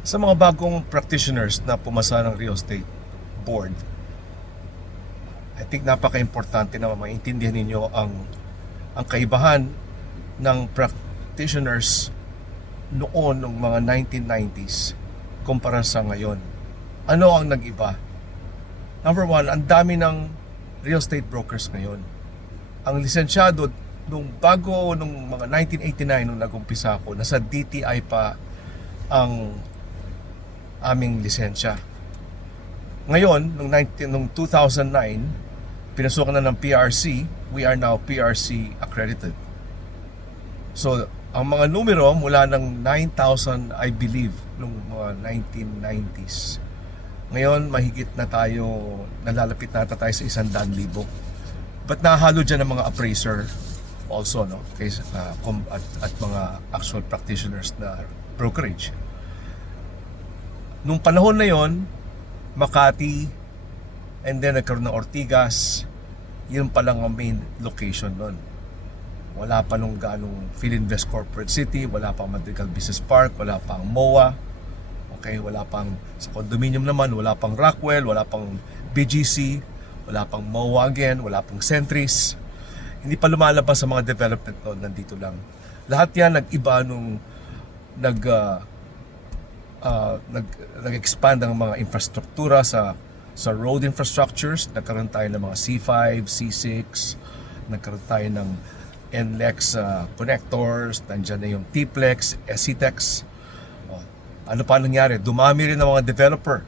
Sa mga bagong practitioners na pumasa ng real estate board, I think napaka-importante na maintindihan ninyo ang kaibahan ng practitioners noon ng mga 1990s kumpara sa ngayon. Ano ang nag-iba? Number one, ang dami ng real estate brokers ngayon. Ang lisensyado nung mga 1989 nung nag-umpisa ako, nasa DTI pa ang aming lisensya. Ngayon, nung 2009, pinasukan na ng PRC, we are now PRC accredited. So, ang mga numero mula ng 9,000, I believe, nung mga 1990s. Ngayon, mahigit na tayo, nalalapit na tayo sa 100,000. But nahalo dyan ng mga appraiser also, no? At mga actual practitioners na brokerage. Nung panahon na yon, Makati, and then nagkaroon ng Ortigas, yun pa lang ang main location nun. Wala pa nung ganong Philinvest Corporate City, wala pang Madrigal Business Park, wala pang MOA, okay, wala pang sa condominium naman, wala pang Rockwell, wala pang BGC, wala pang MOA again, wala pang Centris. Hindi pa lumalabas sa mga development noon, nandito lang. Lahat yan nag-iba nung nag-expand ang mga infrastruktura sa road infrastructures. Nagkaroon tayo ng mga C5, C6, nagkaroon tayo ng NLEX connectors, nandiyan na yung TPLEX, SCTEX. Ano pa nangyari? Dumami rin ng mga developer.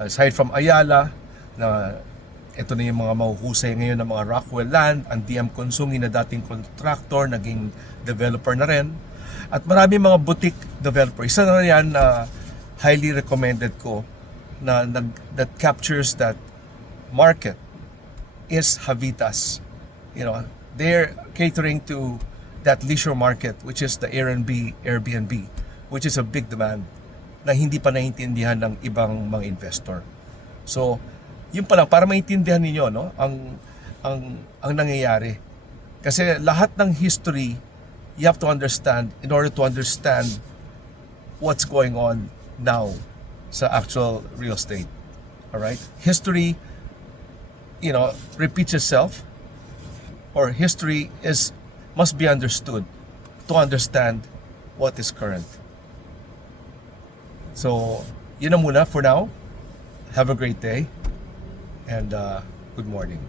Aside from Ayala, na ito na yung mga mahuhusay ngayon ng mga Rockwell Land, ang DM Consumi na dating contractor, naging developer na rin. At marami mga boutique developer. Isa na yan na highly recommended ko that captures that market is Havitas. You know, they're catering to that leisure market, which is the Airbnb, which is a big demand na hindi pa naiintindihan ng ibang mga investor. So, yun pa lang para maintindihan ninyo, no, ang nangyayari. Kasi lahat ng history you have to understand in order to understand what's going on now sa actual real estate. All right? History, repeats itself, or history must be understood to understand what is current. So, yun na muna for now. Have a great day and good morning.